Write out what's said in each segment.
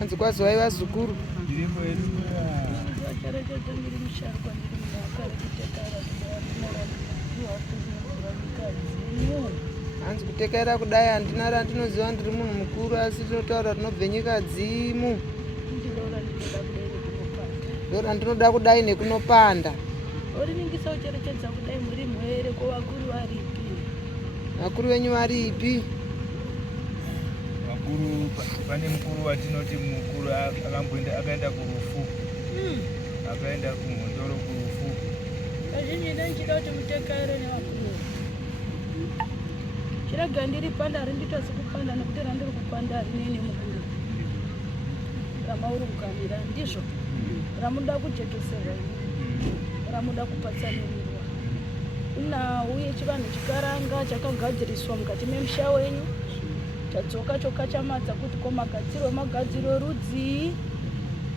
Anzi kwazi waiva zukuru hanzi kutekera kudai handina randinoziva ndiri munhu mukuru asi tinotaura tinobve nyika dzimu ndo randinoda kudai nekunopanda. Oriningisa ucherechedza kudai muri mwere ko vakuru varipi? Vakuru venyu varipi? Vakuru pane mukuru watinoti mukuru akaenda kurufu. Akaenda kumhondoro kurufu. Azhinji ndanchida kuti mutekere nevakuru. Chiraga ndiri panda rindita sikupanda nekuti randiri kupanda rinene mukuru. Ramauri kukamira ndizvo. Ramuda kujetosera. Ramuda kupatsanirwa. Uye chivanhu chikaranga chakagadziriswa mukati memusha wenyu. Chadzoka choka chamadza kuti magadziro rudzi.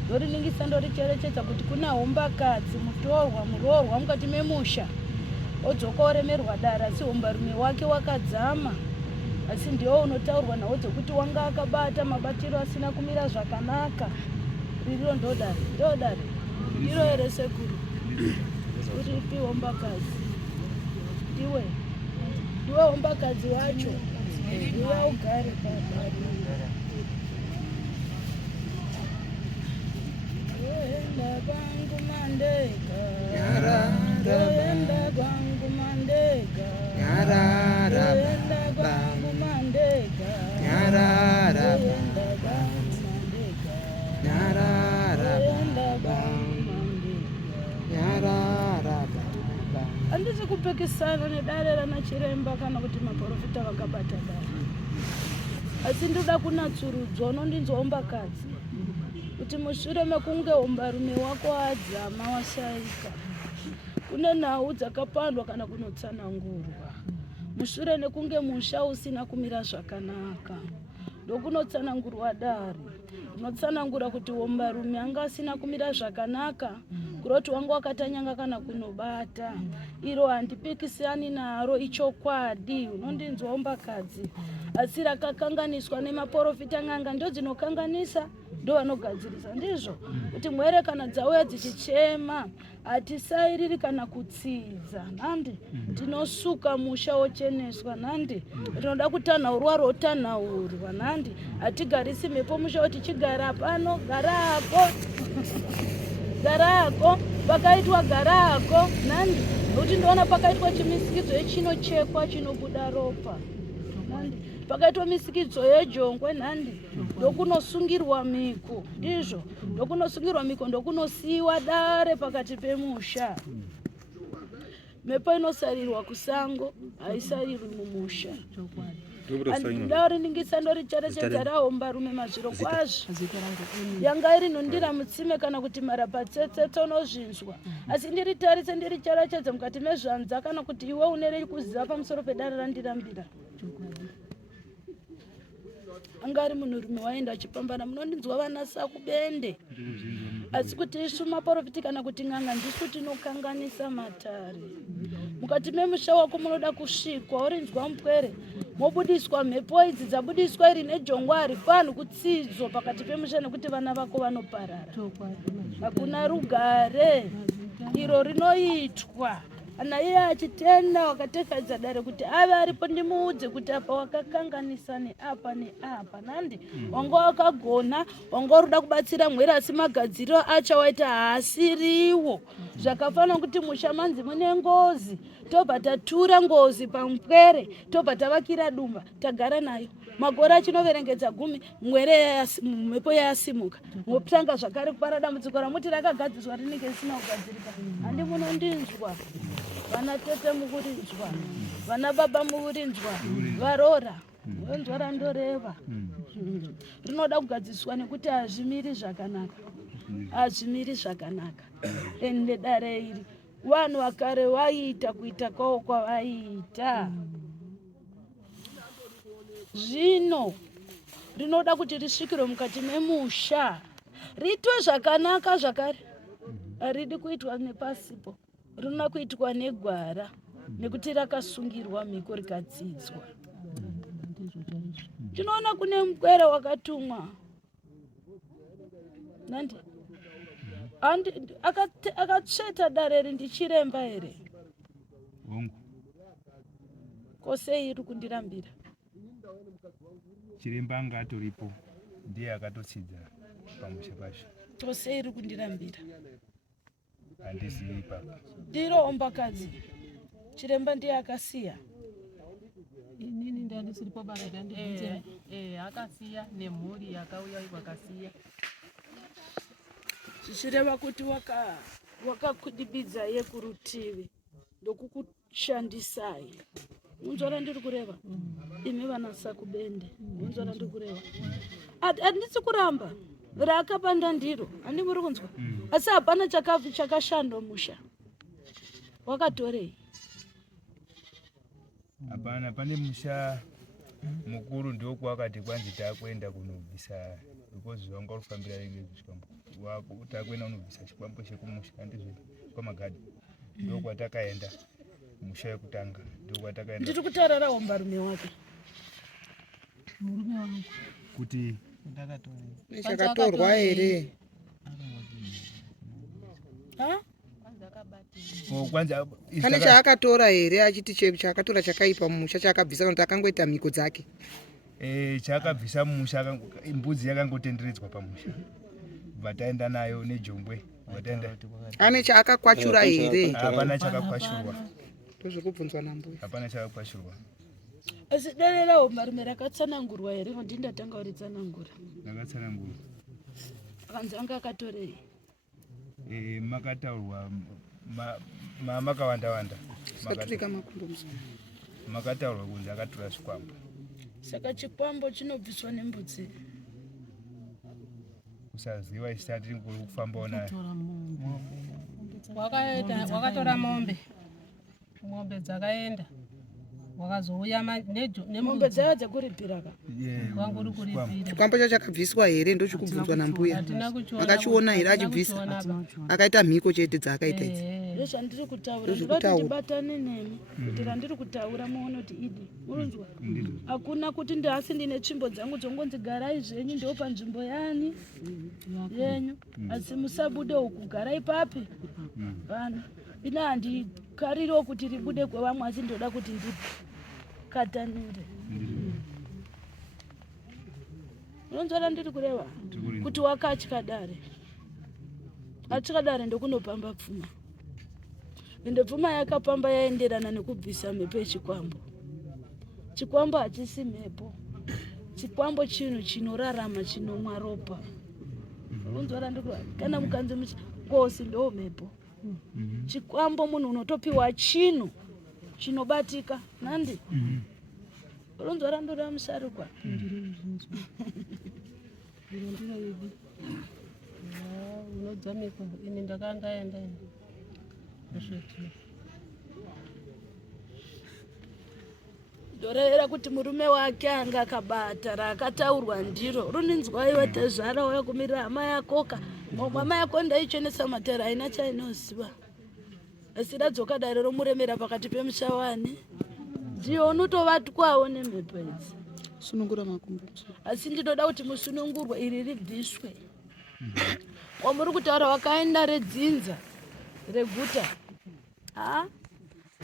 Ndoriningisa ndoricherechedza kuti kuna hombakadzi muroorwa mukati memusha. Odzoka oremerwa dara asi hombarume wake wakadzama. Asi ndiwo unotaurwa nawo dzokuti wanga akabata mabatiro asina kumira zvakanaka. Riro ndodare. Ndiro ere sekuru. Uripi hombakadzi? Ndiwe hombakadzi wacho. Ndiwe ugare pabari. Enda kwangu mandeka. Enda kwangu mandeka. Enda kwangu mandeka. Handisi kupekesana nedare rana chiremba kana kuti maprofita vakabata dare. Asi ndoda kunatsurudzwa unondinzwa hombakadzi. Kuti mushure mekunge hombarume wako adzama washaika. Kune nhau dzakapandwa kana kunotsanangurwa. Mushure nekunge musha usina kumira zvakanaka. Ndokunotsanangurwa dare. Unotsanangura kuti hombarume anga asina kumira zvakanaka. Kuroti wangu wakatanyanga kana kunobata. Iro handipikisani naro ichokwadi. Unondinzwa hombakadzi. Asi rakakanganiswa nemaprofita n'anga ndodzinokkanganisa ndo vanogadzirisa ndizvo. Kuti mwere kana dzauya dzichichema hatisairiri kana kutsidza. Nandi tinosuka musha wocheneswa. Nandi tinoda kutanhaurwa rotanhaurwa. Nandi hatigarisi mhepo musha woti chigara pano gara apo. Gara ako pakaitwa gara ako. Nandi nokuti ndoona pakaitwa chimisikidzo yechinochekwa chinobuda ropa. Nandi pakaitwa misikidzo yejongwe. Nandi ndokunosungirwa miko. Ndizvo ndokunosungirwa miko ndokunosiiwa dare pakati pemusha. Mhepo inosarirwa kusango haisarirwi mumusha. Ndariningisa ndoricherechedza rahombarume mazviro kwazvo. Yanga iri nhundira mutsime kana kuti marapatsetse tonozvinzwa. Asi ndiritarise ndiricherechedza mukati mezvanza kana kuti iwe unere kuziva pamusoro pedare randirambira. Anga ari munhurume waenda achipambana munondinzwa vanasa kubende. Asi kuti isu maprofita kana kuti n'anga ndisu tinokanganisa matare. Mukati memusha wako munoda kusvikwa orinzwa mupwere. Mobudiswa mhepo idzi dzabudiswa iri nejongwa harifani kutsidzwa pakati pemusha nekuti vana vako vanoparara. Hakuna rugare. Iro rinoitwa. Ana iye achitenda wakatekedza dare kuti ave aripo ndimuudze kuti apa wakakanganisa neapa neapa. Nandi wanga wakagona wanga uruda kubatsira mwere asi magadziro acho waita haasiriwo. Zvakafanana kuti musha manzi mune ngozi. Tobva tatura ngozi pamupwere. Tobva tavakira dumba. Tagara nayo. Magore achinoverengedza 10 mwere mhepo yasimuka mopanga zvakare kupara dambudziko ramuti rakagadziswa rinenge risina kugadzirika. Handi munondinzwa vana tete mukurinzwa vana baba mukurinzwa varora onzwa randoreva rinoda kugadziswa nekuti hazvimiri zvakanaka ende dare iri vanhu vakare vaita kuita kwavo kwavaita. Zvino rinoda kuti risvikirwe mukati memusha riitwe zvakanaka zvakare. Haridi kuitwa nepasipo, rinoda kuitwa negwara nekuti rakasungirwa mhiko rikadzidzwa. Tinoona kune mukwere wakatumwa nandi akatsveta dare iri ndichiremba here kose iri kundirambira. Chiremba anga atoripo ndiye akatotsidza pamusha pacho. Kose iri kundirambira. Handizivi ipapo. Ndiro ombakadzi. Chiremba ndiye akasiya. Inini ndandisiri pabara ndandibvunze. Akasiya nemhuri yakauya wakasiya. Zvichireva kuti wakakudibidza yekurutivi ndokukushandisai. Unzvara ndiri kureva? Imi vana sakubende. Unzvara ndiri kureva? Handisi kuramba. Rakapanda ndiro. Handi muri kunzwa? Asi hapana chakashanda musha. Wakatorei? Hapana, pane musha mukuru ndoko wakati kwanzi takwenda kunobvisa because zvanga rufambira ngezvikwambo. Takwenda kunobvisa chikwambo chekumusha handizvo kwamagadi. Ndoko watakaenda musha yekutanga. Ndoko watakaenda. Ndiri kutarara ombarume wake. Murume wangu kuti chakatorwa here. Pane chaakatora here achiti chaakatora chakaipa mumusha chaakabvisa kuti akangoita mhiko dzake. Chaakabvisa mumusha mbudzi yakangotenderedzwa pamusha. Vataenda nayo nejombwe. Ane chaakakwachura here. Hapana chakakwachurwa. Ndozvokubvunzwa nambuya. Hapana chakakwachurwa. Asi dare ombarume rakatsanangurwa here kuti ndatanga uritsanangura. Rakatsanangurwa. Akanzi anga akatorei? Makataurwa makawanda. Saturika makumbo musana. Makataurwa kunzi akatora chikwambo. Saka chikwambo chinobviswa nembudzi. Kusaziva chisati kufambawo nayo. Wakatora mombe dzakaenda wakazouya mombe dzaiva dzekuripira ka wanguri kuripira. Chikwambo chakabviswa here ndochikubvunzwa nambuya. Akachiona here achibvisa. Akaita mhiko chete dzaakaita idzi. Ndozvandiri kutaura. Ndoti ndibatane nemi kuti randiri kutaura muone kuti idi. Urunzwa? Hakuna kuti ndasi ndine tsvimbo dzangu dzongonzi garai zvenyu ndo panzvimbo yani yenyu. Asi musabude uku garai papi. Bana. Ina handikaririwo kuti ribude kwevamwe asi ndoda kuti ndikatanire. Unonzwa ndiri kureva? Kuti wakatya dare. Atya dare ndokunopamba pfuma. Ende pfuma yakapamba yaenderana nekubvisa mhepo yechikwambo. Chikwambo hachisi mhepo. Chikwambo chinhu chinorarama chinomwa ropa. Unonzwa ndiri kureva? Kana mukanzi muchikosi ndo mhepo. Chikwambo munhu unotopiwa chinhu chinobatika nandi. Unonzwa randora musarukwa. Unodzamika ini ndakangaenda ndorevera kuti murume wake anga akabata rakataurwa ndiro runinzwaiwa tezvara uya kumirira hama yakoka hama yako ndaichenesa matera haina chainoziva asi radzoka dare romuremera pakati pemushawani ndiyo unotovatwawo nemhepo idzi sunungura makumbo. Asi ndinoda kuti musunungurwe iri ribviswe. Wamuri kutaura wakaenda redzinza reguta.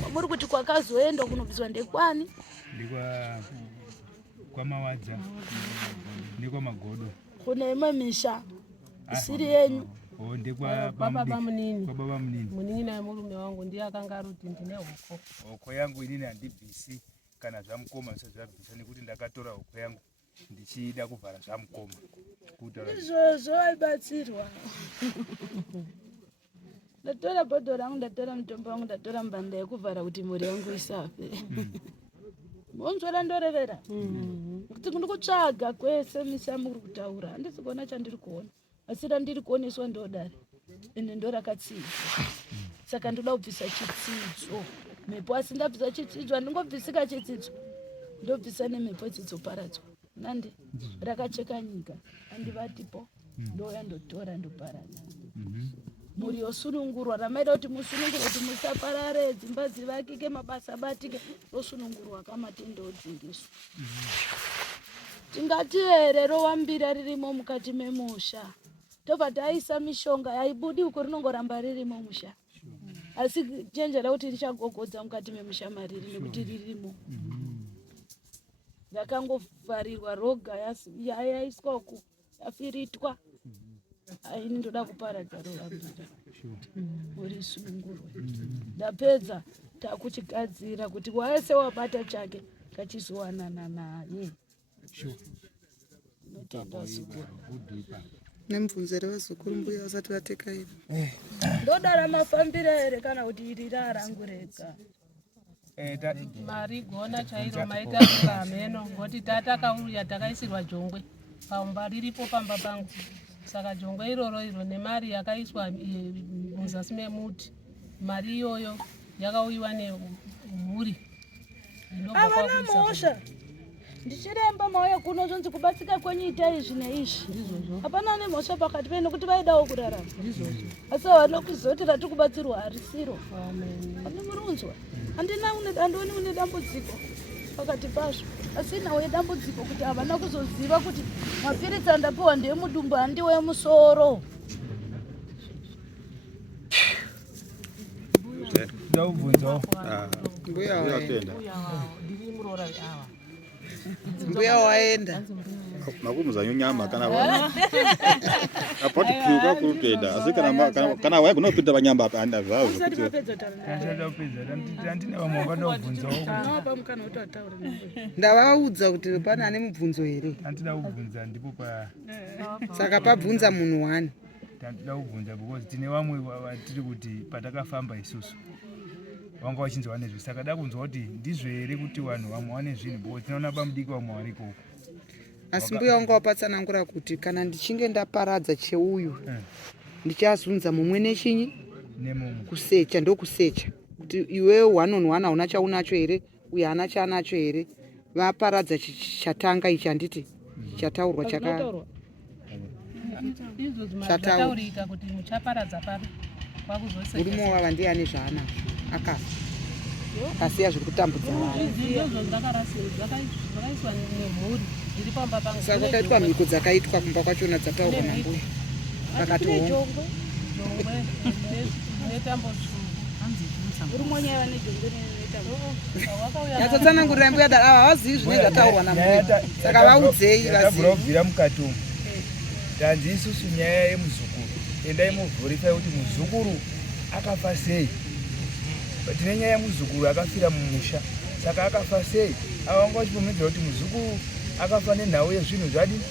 Wamuri kuti kwakazoenda kunobviswa ndekwani? Kwa Mawadza. Ndikwa Magodo. Kune imwe misha isiri yenyu. Ndikwa baba munini. Kwa baba munini. Munini naye murume wangu ndiye akanga aruti ndine huko. Hoko yangu inini handibvisi kana zvamukoma zvabvisa nekuti ndakatora hoko yangu ndichida kuvhara zvamukoma kutaura izvozvo aibatsirwa. Ndatora bhodho rangu, ndatora mutombo wangu, ndatora mbanda yekuvhara kuti mhuri yangu isafe. Monzwera ndorevera kuti ndiri kutsvaga kwese misa muri kutaura handisi kuona chandiri kuona, asi randiri kuoneswa ndodare ende ndorakatsidzwa. Saka ndoda kubvisa chitsidzo mhepo, asi ndabvisa chitsidzo handingobvisika chitsidzo, ndobvisa nemhepo dzizoparadzwa. Nandi rakacheka nyika handivatipo, ndoya ndotora ndoparadza. Muri yosunungurwa ramaida kuti musunungurwe kuti musaparare, dzimba dzivakike, mabasa abatike, rosunungurwa kamatende odzingiswa. Tingati here rowambira ririmo mukati memusha, tobva taisa mishonga haibudi uko, rinongoramba ririmo musha, asi chenjera kuti richagogodza mukati memusha mariri nekuti ririmo. Rakangovharirwa roga yaiswa uku yafiritwa. Aini ndoda kuparadza rovambira muri sunungurwe. Ndapedza takuchigadzira kuti wese wabata chake kachizowanana naye. Notenda zukuru nemubvunzere wezukuru mbuya usati vateka iri ndoda ramafambira here kana kuti iri rarangu rega. Mari gona chairo maitaruka hameno ngoti tatakauya takaisirwa jongwe pamba riripo pamba pangu, saka jongwe iroro iro nemari yakaiswa muzasi memuti, mari iyoyo yakauyiwa nemhuri. Havana mhosva, ndichiremba mauya kuno zvonzi kubatsika kwenyu itai izvi neizvi. Hapana nemhosva pakati penyu nokuti vaidawo kurarama, asi havana kuzoti rati kubatsirwa harisiro. Handimurunzwa, handioni une dambudziko pakati pazvo, asi nawe dambudziko kuti havana kuzoziva kuti mapiritsi andapiwa ndeemudumbu handiwo emusoro. ndaubvunzawo mbuya waenda makumuzanyo nyama kana apoti piuka kutoenda asi kana waya kunopita vanyamba apa anda zvavo handina vamwe vandaubvunzawo ndavaudza kuti pana ane mubvunzo here, handida kubvunza ndipo saka pabvunza munhu wani. handida kubvunza because tine vamwe vatiri kuti patakafamba isusu vanga vachinzwa nezvi, saka da kunzwa kuti ndizvo here kuti vanhu vamwe vane zvinhu because tinoona bamudiki vamwe vari ikoko. Asi mbuya wanga wapatsanangura kuti kana ndichinge ndaparadza cheuyu ndichazunza mumwe nechinyi nemumwe kusecha, ndokusecha kuti iwewe 1 on 1 hauna chaunacho here, uye haana chaanacho here. Vaparadza chatanga ichi handiti chataurwa chataurika kuti muchaparadza pari murume wava ndiye ane zvaanazvo akafa asiya zviri kutambudza vanhu. zvakaiswa nemhuri iri pamba pangu. Saka kwakaitwa mhiko dzakaitwa kumba kwachona dzataurwa nambuya pakati jongwe netambo yatsatsanangurira mbuya dara ava havazivi zvine zvataurwa nambuya, saka vaudzei vazivi. Kubvira mukati umu tanzi isusu nyaya yemuzukuru endai muvhurifai kuti muzukuru akafa sei. Tine nyaya yemuzukuru akafira mumusha, saka akafa sei. Ava vanga vachipomedzera kuti muzukuru akafa nenhau yezvinhu zvadi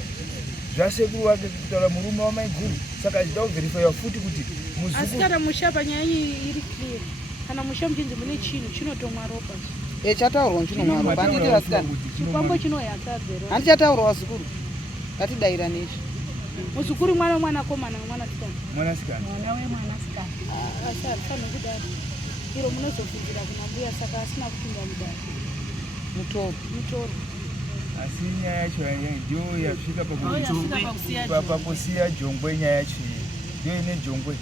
zvasekuru wake kutaura murume wamaiguru, saka achida kuvherifaiwa futi kuti muzukuru. Asi kana musha panyaya iri clear, kana musha muchinzi mune chinhu chinotomwa ropa, chataurwa chinomwa ropa handiti vasikana, chikwambo chinoyasadzero handichataurwa zukuru, ngatidayira nezvi. Muzukuru mwana mwanakomana mwanasikana, mwanasikana mwana wemwanasikana. Asi harifana kudaro iro munozobvunzira kuna mbuya, saka asina kupinda mudaro mutoro. asi nyaya yacho ndio yasvika pakusiya jongwe. Nyaya yacho ndio ine jongwe.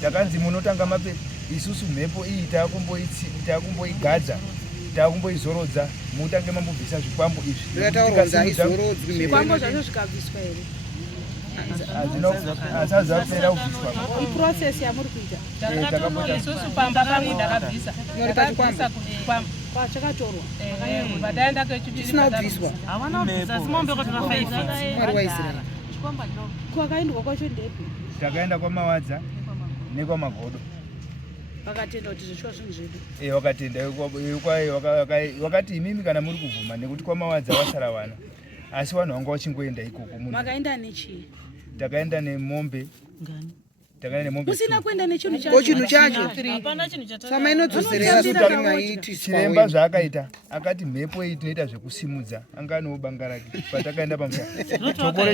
Takanzi munotanga mape isusu mhepo iyi taakumboigadza, taakumboizorodza, mutange mambobvisa zvikwambo izvi. Zvikwambo zvacho zvikabviswa here? Hazazapera kubviswa. Iprocess yamuri kuita isusu pamba pangu ndakabvisa kwambo kwachakatorwa pataenda kechipiri chisina kubviswa. Kwakaendwa kwacho ndepi? Takaenda kwamawadza nekwamagodo. Vakatenda kuti zvichwa zvinhu zvedu. Wakatenda wakati imimi kana muri kubvuma nekuti kwamawadza vasara wana. asi vanhu vanga vachingoenda ikoko. Makaenda nechii? Takaenda nemombe. Takaenda nemombe. Musina kuenda nechinhu Ko chinhu chacho. Hapana chinhu chataka. Sama inodzosera kuti maiti. Chiremba zvaakaita akati mhepo iyi tinoita zvekusimudza anga anewo banga rake. Patakaenda pamusha.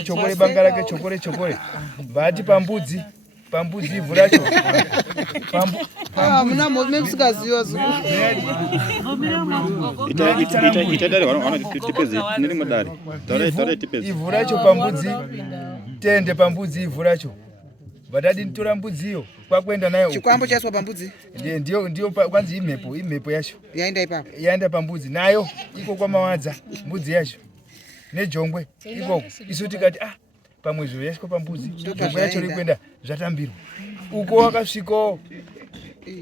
Chokore banga rake chokore. Vati pambudzi ivhu racho. Hamuna mhombe musikaziva Itadare wana tipedze niri mudare. Tore tipedze. Ivhu racho pambudzi. Tende pambudzi ivhu racho. Vatadi nitora mbudziyo kwakwenda nayo. Chikwambo chaiswa pambudzi. Ndio kwanzi imhepo yacho. Yaenda ipapo. Yaenda pambudzi nayo iko kwamawadza mbudzi yacho. Nejongwe iko. Isu tikati pamwe zviro yasvika pambudzi. Jongwe yacho rikwenda zvatambirwa. Uko wakasviko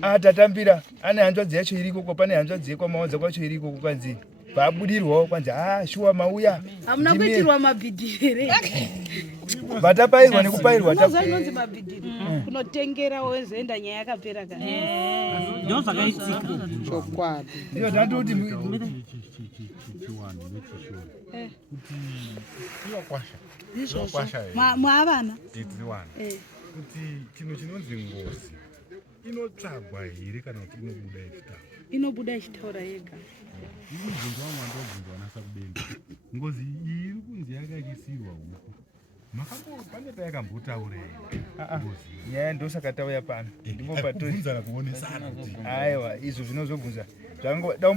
tatambira ane hanzvadzi yacho iriko kwa pane hanzvadzi yekwamawadza kwacho iriko kwanzi. Vabudirwawo kwanzi shuwa mauya. Hamuna kuitirwa mabhidhiri. Vatapairwa nekupairwa Inonzi mabhidhiri. Kunotengera wozoenda nyaya yakapera kana. Ndio zvakaitika. Chokwadi. Ndio tatoti Mwaavana. Kuti chino chinonzi ngozi inotsvagwa here kana kuti inobuda ichitaura? Inobuda ichitaura yega. Mubvunzo wangu wandobvunzwa nasa kubenzi. Ngozi iyi iri kunzi yakachisirwa huku. Pane payakambotaura ngozi. nyaya ndosaka tauya pano. Ndipo patobvunzana kuonesana kuti. Aiwa, izvo zvinozobvunza.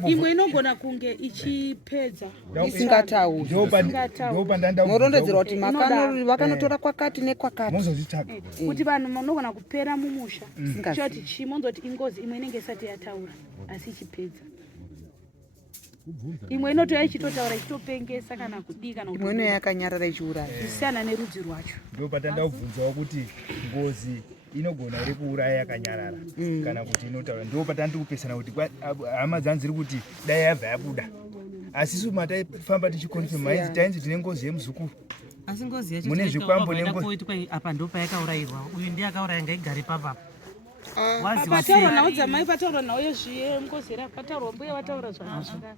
Imwe inogona kunge ichipedza Isingatauri. Ndio pandanda. Morondedzerwa kuti vakanotora kwakati nekwakati. Mozozvitsvaga. kuti vanhu munogona kupera mumusha. Choti chimonzoti ingozi imwe inenge isati yataura asi ichipedza. Imwe inotoya ichitotaura ichitopengesa kana kudii kana Imwe ino yakanyarara ichiuraya. Zvisiyana nerudzi rwacho. Ndio patanda kubvunzawo kuti ngozi inogona iri kuuraya yakanyarara kana kuti inotaura. Ndio patandi kupesana kuti hama dzangu dziri kuti dai yabva yabuda. Asi isu mataifamba tichikonfirma idzi tainzi tine ngozi yemuzukuru. Asi ngozi yacho mune zvikwambo nengozi apa ndo payakaurayirwa. Uyu ndiye akauraya ngaigare papapa. Pataurwa nawo dzamai pataurwa nawo yezviye ngozi rapataurwa mbuya vataura zvakashaka.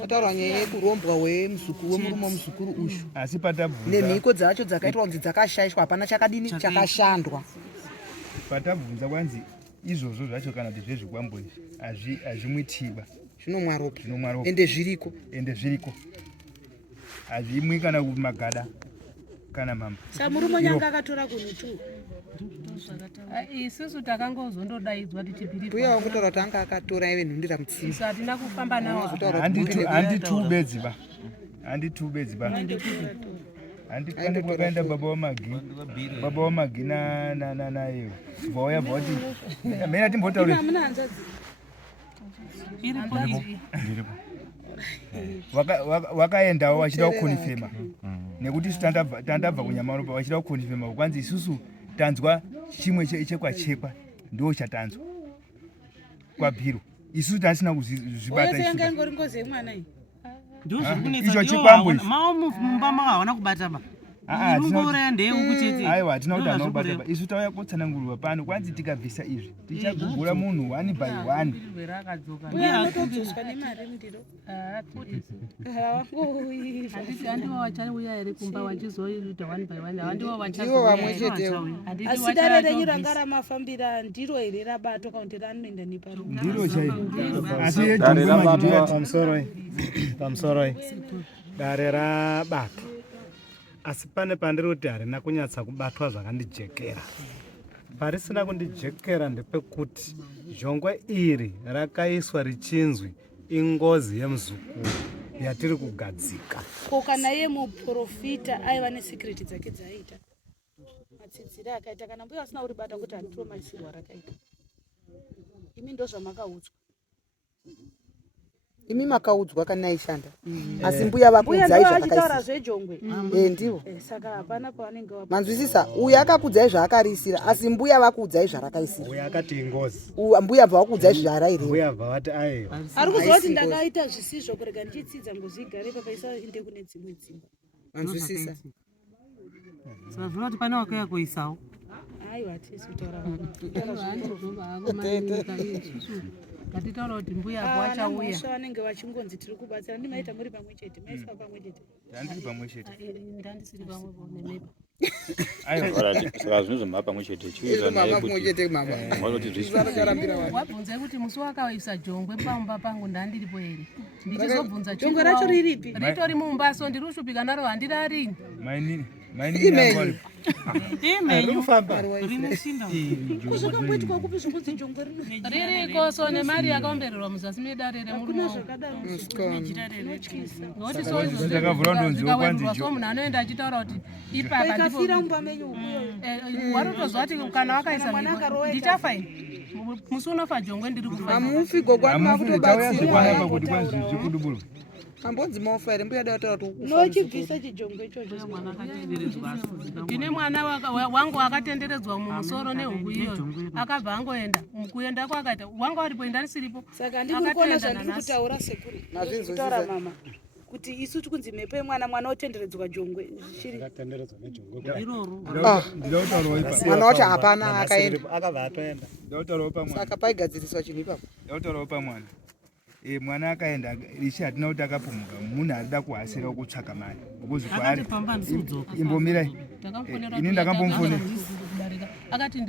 Pataurwa nyaya yekurombwa wemuzukuru wemurume wemuzukuru uyu. Asi patabvunza Nemhiko dzacho dzakaitwa kunzi dzakashayishwa hapana chakadini chakashandwa. Patabvunza kwanzi izvozvo zvacho kana kuti zvezvikwambo izvi hazvimwitiba. Zvinomwa ropa. Zvinomwa ropa. Ende zviriko. Hazvimwi kana magada kana mamba. Samurume nyanga akatora kunutu. Isusu takangozondodaidzwa tichipiri. Mbuya wakutaura kuti anga akatora ive nhundira mutsinga. Isu hatina kufamba nawo. Handitubedziba. Handipande kwakaenda baba wamagi naye vauya vauti mena timbotaure ndiripo wakaendawo vachida kukonifema nekuti isu tandabva kunyamaropa vachida kukonifema kwanzi isusu tanzwa chimwe chekwachekwa ndo chatanzwa kwabhiro isusu tasina kuzvibata icho chikwambo mao mumba mao hawana kubata ba. Aiwa, hatina kuti hana kubata. Isu tauya kotsanangurwa pano kwanzi tikabvisa izvi tichagugura munhu 1 by 1. Handiwo vachauya here kumba vachizoita 1 by 1. Handiwo Ivo vamwe chetewo. Asi dare renyu ranga ramafambira ndiro here rabatwa kana kuti ranoenda neparume. Ndiro chaivo. Asi pamusoro dare rabatwa. Asi pane pandiri kuti harina kunyatsa kubatwa zvakandijekera. Parisina kundijekera ndepekuti zhongwe iri rakaiswa richinzwi ingozi yemuzukuru yatiri kugadzika. Ko kana ye muprofita aiva nesekiriti dzake dzaiita. Matsidzire akaita kana mbuya asina kuribata kuti handiro maisirwa rakaita. Imi ndo zvamakaudzwa. Imi makaudzwa kana aishanda. Asi mbuya vakuudzai zvakaisira. Zvejongwe. Ndivo. Saka hapana pavanenge vapa. Manzwisisa, uyu akakuudzai zvaakarisira, asi mbuya vakuudzai zvarakaisira. Uyu akati ingozi. Mbuya bva vakuudzai zvarairira. Mbuya bva vati aiwa. Ari kuzova kuti ndakaita zvisizvo kurega ndichitsidza ngozi igare papa isaende kune dzimwe dzimba. Manzwisisa. Saka zvino kuti pane wakauya kuisawo. Aiwa tisi kutaura. ngatitaura kuti mbuya apo achauya. Mhosva vanenge vachingonzi tiri kubatsira ndimaita muri pamwe chete maiswa pamwe chete. Ndandiri pamwe chete. Ndandisiri pamwepo nemepa. Saka zvinhu mapa pamwe chete chiuza naye kuti mwanoti zvisarambira wabvunza kuti musi wakaisa jongwe pamba pangu ndandiripo here ndichizobvunza jongwe racho riripi ritori mumbaso ndiri kushupika naro handirarini maini zvakamboitika kupi zvokunzi jongwe ririko so nemari yakaombererwa muzasi medare remurumaonokuti so munhu anoenda achitaura kuti ipapa ikafira mumba menyu warotozwa kuti kana wakaisa ndichafaini musi unofa jongwe ndiri hamufi gokwati makutobatsira kuti kwanzi zvikudubulu ambodzi mofa here mbuya dautaura kuti nochibvisa chijongwe ichocho tine mwana wangu akatenderedzwa mumusoro nehuku iyoyo akabva angoenda mukuenda kwakaita wanga waripo enda ndisiripo saka ndiri kuona zvandiri kutaura sekuri kutaura mama kuti isu tikunzi mhepo yemwana otenderedzwa jongwe mwana wacho hapana akaenda ndautaurawo pamwana saka paigadziriswa chinhu ipapo ndautaurawo pamwana mwana akaenda rishi hatina kuti akapumuka munhu arida kuhasira kutsvaka mari ukuzi kwaari imbomirai ini ndakambomufonera akati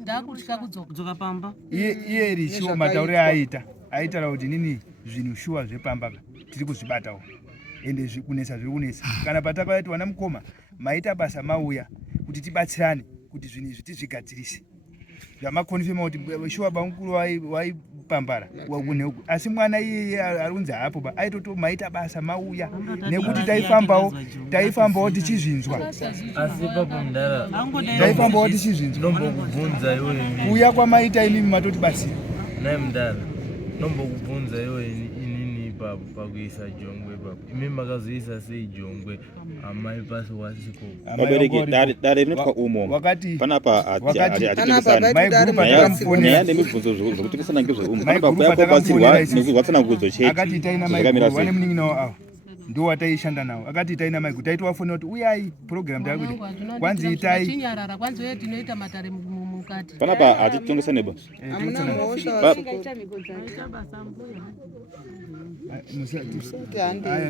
ndakutya kudzoka pamba iye rishi matauriro aitaura kuti nini zvinhu shuwa zvepamba tiri kuzvibatawo ende kunesa zviri kunesa kana patakauya kuti wana mukoma maita basa mauya kuti tibatsirane kuti zvinhu izvi tizvigadzirise zvamakonifema kuti shuwa bamukuru waipambara wakuneuku asi mwana iyeye arunzi hapo aitoto maita basa mauya nekuti taifambawo tichizvinzwa taifambawo tichizvinzwa kuuya kwamaita imimi matoti basira naye mdala nombokubvunza iwe inini ipapo pakuisa jongwe ipapo imi makazoisa sei jongwe amai pasi wasipo vabereki dare rinotwa umo panapa hatinyaaya nemibvunzo zvokutirisana ngezveumo panapa kuyakobatsirwa nekuzvatsanangudzo chete vane munin'ina avo ndo wataishanda nawo akati taina mai kuti taitowafonera kuti uyai program takuti kwanzi itai chinyarara kwanzi uye tinoita matare mukati panapa hatitongesane basi hamuna mhosva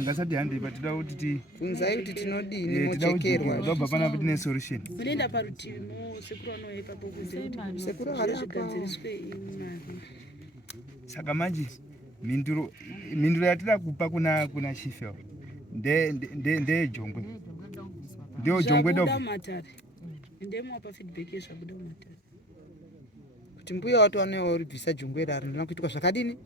ngasati handei patida kuti bvunzai kuti tinodini mojekerwa ndobva panapa tine solution munoenda parutivi mosekuru anouya ipapo sekuru zvigadziriswe imari saka manje minduro yatida kupa kuna chifeo ndejongwe ndio jongwe zvabuda mumatare ndemwapa feedback yezvabuda mumatare kuti mbuya wato waneoribvisa jongwe raro ndina kuitwa zvakadini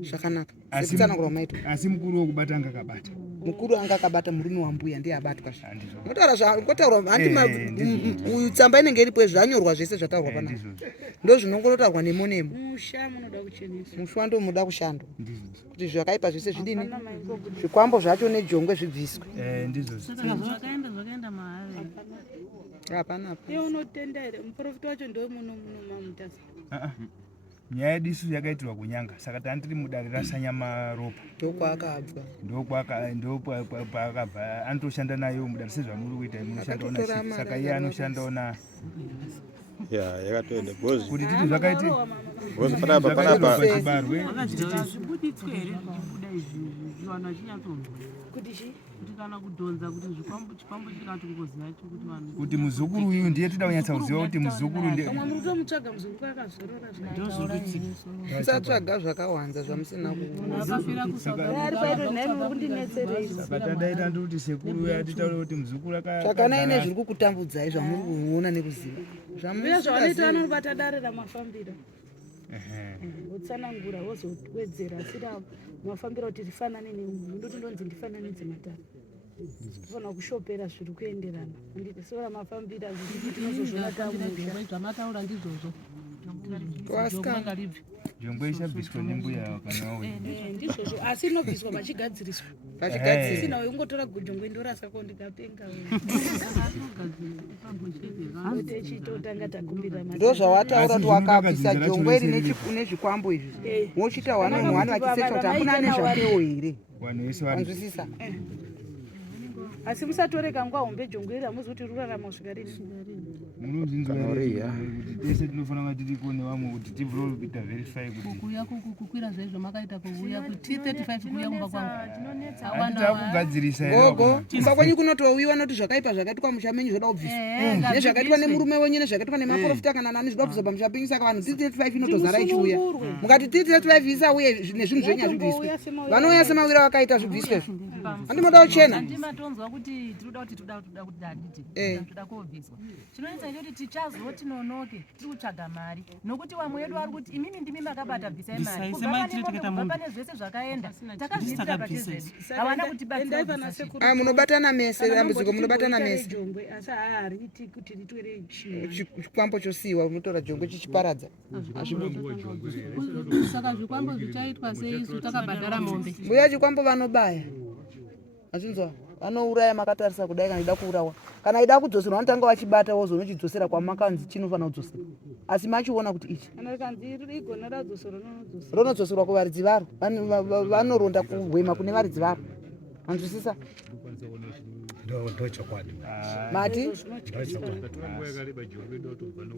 zvakanaka sekutsanangura maito asi mukuru wokubata anga akabata mukuru anga akabata murume wambuya ndiye abatwa ngotaura uyu tsamba inenge iripo zvanyorwa zvese zvataurwa panapa ndo zvinongonotaurwa nemo musha munoda kucheneswa mushwa ndo munoda kushandwa kuti zvakaipa zvese zvidini zvikwambo zvacho nejongwe zvibviswe ndizvo zvakaenda mahare hapana iye unotenda here muprofita wacho ndo muno mamutasa nyaya yedu isu yakaitirwa kunyanga saka tandiri mudare rasanyama ropa ndokwaakabva ndokwaakabva anotoshanda nayo mudare sezvamuri kuita munoshandawo na saka iye anoshandawo na yakatoenda gozi kuti titi zvakaiti gozi panapa chibarwe kuti kana kudhonza kuti chipambo chikati ngozi yacho kuti vanhu kuti muzukuru uyu ndiye tida kunyatsa kuziva kuti muzukuru kama muri kutomutsvaga muzukuru akazorora musatsvaga zvakawanza zvamusina ari paito nhai muri kundinetserei saka tadaita ndikuti sekuru uyu atitaure kuti muzukuru tsvakanai nezviri kukutambudzai zvamuri kuona nekuziva uye zvavanoita vanobata dare ramafambiro utsanangura wozowedzera asira mafambiro kuti rifanane nemunhu ndoti ndonzi ndifananidze matare tifanira kushopera zviri kuenderana anditi sora mafambiro azvizviti tinozozvona zvamataura ndizvozvo jongwe ishabviswa nembuya kana wauya ndizvozvo asi inobviswa pachigadziriswa sina uyu ungotora jongwe ndorasako ndikapenga techitotanga takumbira ndo zvawataura kuti wakabvisa jongwe iri nezvikwambo izvi wochita one vachisetsa kuti hamuna nezvakewo here wanzwisisa asi musatoreka nguva hombe jongwe iri hamuzi kuti rurarama svika rini kuti tese tinofanira kuti tikone vamwe kuti tivhule kuita verify kuti kukuya kukwira zvaizvo makaita kuuya kuti T35 kuuya kumba kwangu kugadzirisa gogo kumba kwenyu kunotowiwa noti zvakaipa zvakaitwa musha menyu zvoda kubviswa nezvakaitwa nemurume wenyu nezvakaitwa nemaprofita kana nani zvoda kubviswa pamusha penyu saka vanhu T35 inotozara ichiuya mukati T35 isauye nezvinhu zvenyu hazvibviswe vanouya semawira vakaita zvibviswe andimoda kuchena andimatonzwa kuti tinoda kobviswa chinoita kuti tichazoti nonoke tiri kutsvaga mari nokuti vamwe vedu vari kuti imimi ndimi makabata bvisai mari kubva pane zvese zvakaenda takazviitira pachezvedu havana kutibatsira munobatana mese dambudziko munobatana mese chikwambo chosiyiwa unotora jongwe chichiparadza saka zvikwambo zvichaitwa seisu takabhadhara mombe mbuya chikwambo vanobaya azvinzwa vanouraya makatarisa kudai kana ida kuurawa kana ida kudzoserwa vanotanga vachibata wozonochidzosera kwamakanzi chinofanira kudzosera asi machiona kuti ichi ronodzoserwa kuvaridzi varo vanoronda kuhwema kune varidzi varo anzwisisa ndochokwadi mati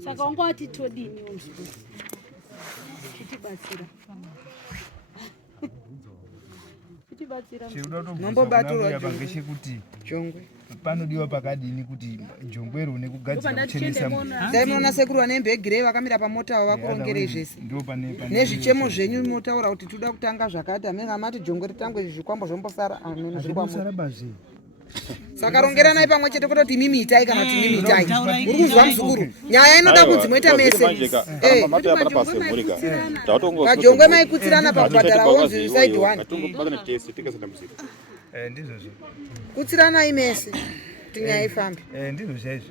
saka wangoti todini chitibatsira ngechekuti jongwe panodiwa pakadini kuti jongwe rune kugadzira kuchenesa dai munoona sekuru vane hembe yegirei vakamira pamota avo vakurongerei zvese nezvichemo zvenyu motaura kuti toda kutanga zvakati amene amati jongwe ritangwe zvikwambo zvombosara saka rongeranai pamwe chete kutoti imimi itai kana kuti imimi itai uri kuzwa muzukuru nyaya inoda kunzi moita mese vajongwe maikutsirana pakubhadhara wonzi side one ndizvozvo kutsiranai mese kuti nyaya ifambe ndizvo chaizvo